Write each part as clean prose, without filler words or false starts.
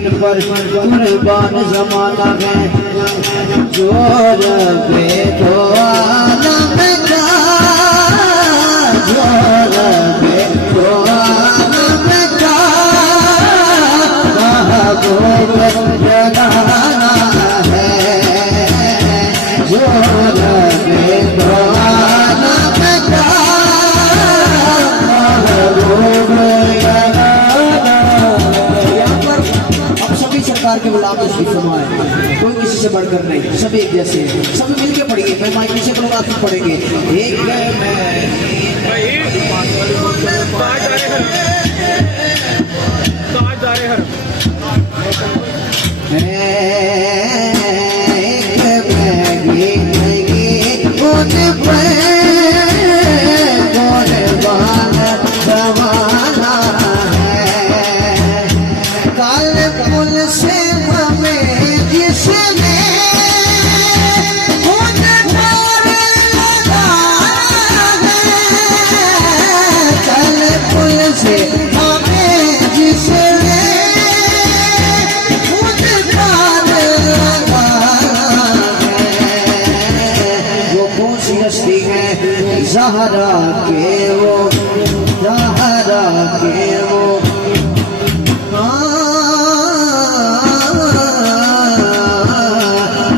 उन पर कुर्बान जमाना है। जोर पे तो आलम का, जोर पे तो आलम का महबूब जगाना है। जोर पे तो आलम का महबूब सरकार के गुलाम तशरीफ फरमाए। कोई किसी से बढ़कर नहीं, सभी एक जैसे हैं। सभी मिलके पढ़िए, मैं माइक से लोग आप पढ़ेंगे। एक ज़हरा के वो, ज़हरा के वो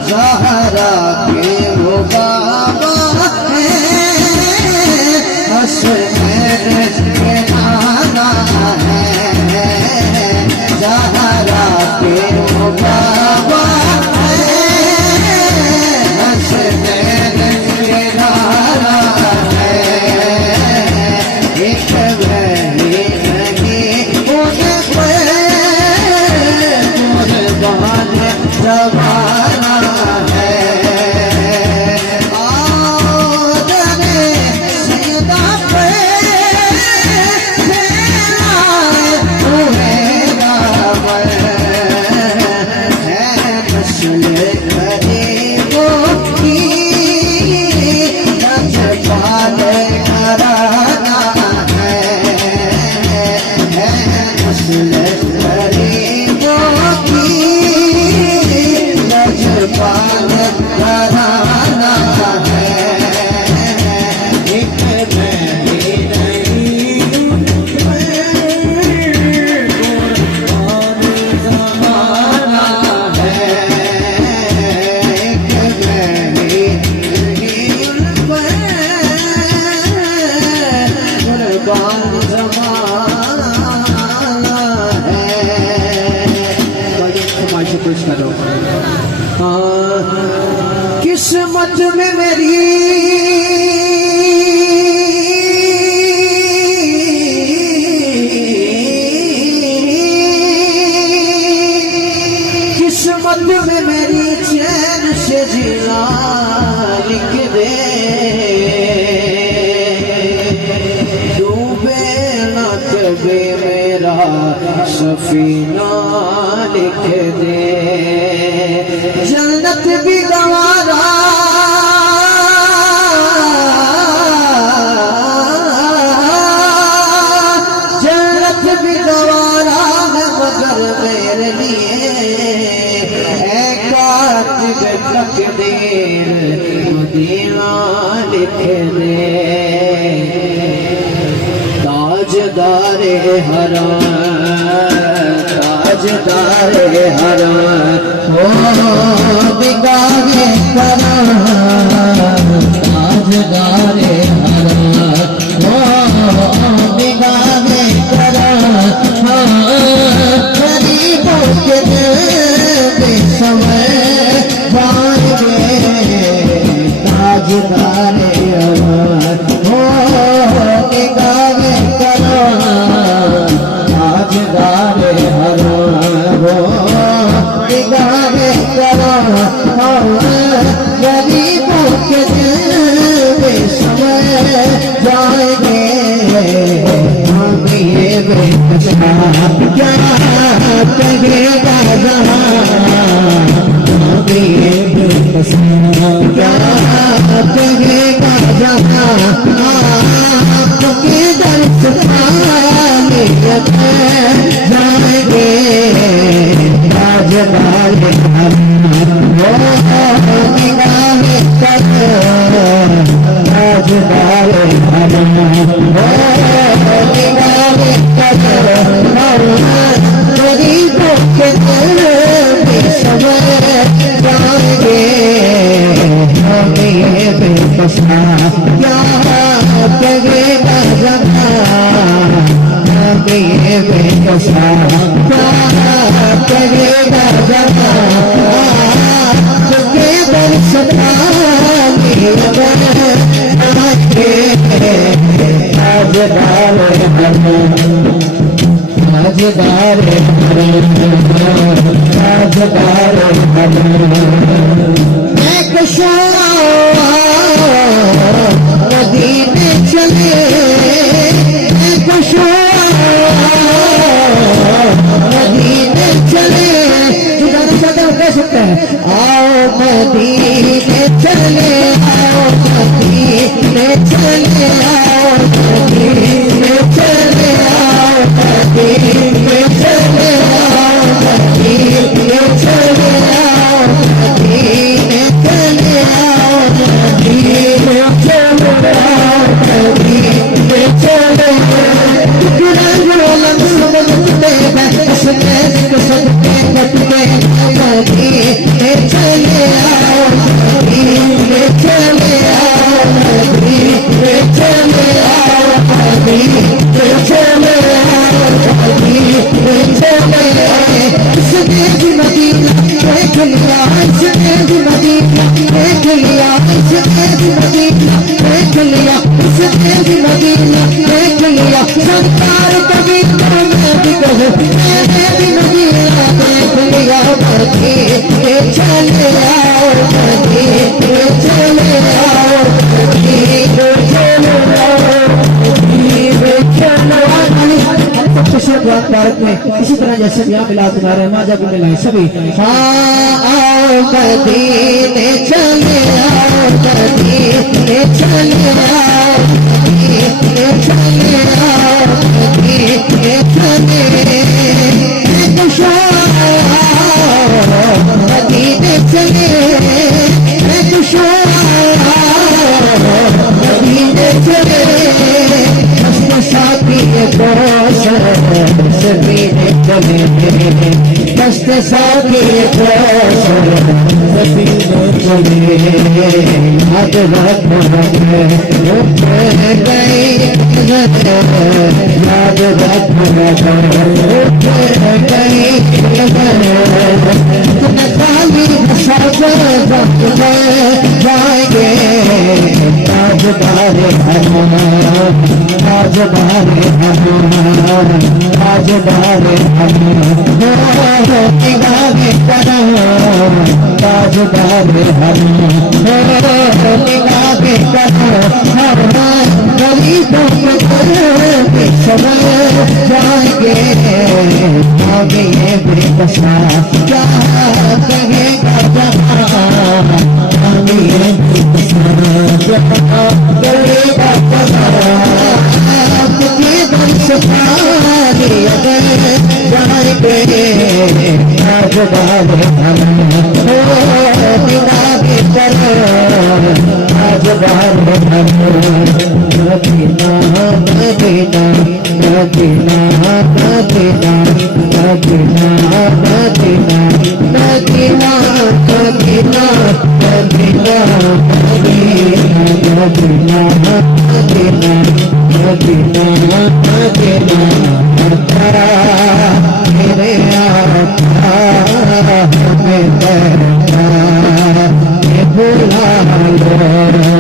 ज़हरा के वो बाबा है। हसनैन के नाना है। ज़हरा के वो बाबा है। हसनैन के नाना जमाना है। आदरे सैयदा पे हुए दामन है। नस्ल गरीबों की नजपाल घराना है। नस्ल गरीबों की पाल घराना है। एक नहीं जमाना है। एक नहीं कुर्बान जमाना है। से कुछ करो। किस्मत में मेरी किस्मत में मेरी चैन से जीना लिख दे। डूबे न कभी मेरा सफीना लिख दे। जन्नत भी गवारा जन्नत भी गवारा है मगर मेरे लिए कातिब तकदीर मदीना लिख दे। ताजदारे हराम, ताजदारे हराम हो बिगाड़े कराम। ताजदारे हराम हो बिगाड़े कराम। गरीबों के समय जाएंगे। ताजदारे हराम हो बिगाड़े कराम। ताजदारे हराम हो बिगाड़े कराम। गरीबों के समय जाएंगे। हम ये बेचना क्या कहेगा जहाँ। हम ये बेचना क्या कहेगा जहाँ। आपके दर्द जाएंगे। बेकसा क्या कहेगा जमाना ये बेकसा क्या कहेगा जमाना के बरसता ताजदार ताजदार ताजदार एक मदीने चले एक मदीने चले जितना चाहते हो कह सकते हैं आओ मदीने चले आओ मदीने चले आओ मदीने चले आओ मदीने चले आओ मदीने चले आओ मदीने चले आओ मदीने चले आओ मदीने चले रंग वाला समझते हैं उसने सदके कटके मदीने चले आओ मदीने चले आओ मदीने चले आओ मदीने चले आओ मदीने चले उसने मदीना देख लिया उसने मदीना देख लिया उसने मदीना देख लिया उसने मदीना देख लिया संसार कभी मैं भी कहूँ मैंने भी मदीना देख लिया मदीने चले आओ मदीने चले आओ मदीने चले आओ मदीने चले आओ। भारत में इसी तरह जैसे यहाँ मिला तुम्हारे माजा को मिला है सभी आओ मदीने चले आओ मदीने चले आओ मदीने चले आओ मदीने चले मदीने चले मदीने चले साथी सफीने चले कष्ट साथी सफीने चले हाथ रात गए याद रात गई खाली जाएंगे ताजदार ताजदार ताजदार निगाहे कदम ताजदार निगाहे कदम गरीबों के समय जाएंगे आगे ये बेकसा क्या कहेगा जमाना आगे ये बेकसा क्या कहेगा जमाना जाएंगे ताजदार निगाहे कदम ताजदार मदीना मदीना मदीना मदीना मदीना मदीना मदीना मदीना मदीना मदीना मदीना मदीना मदीना मेरे आका हमें भुला लो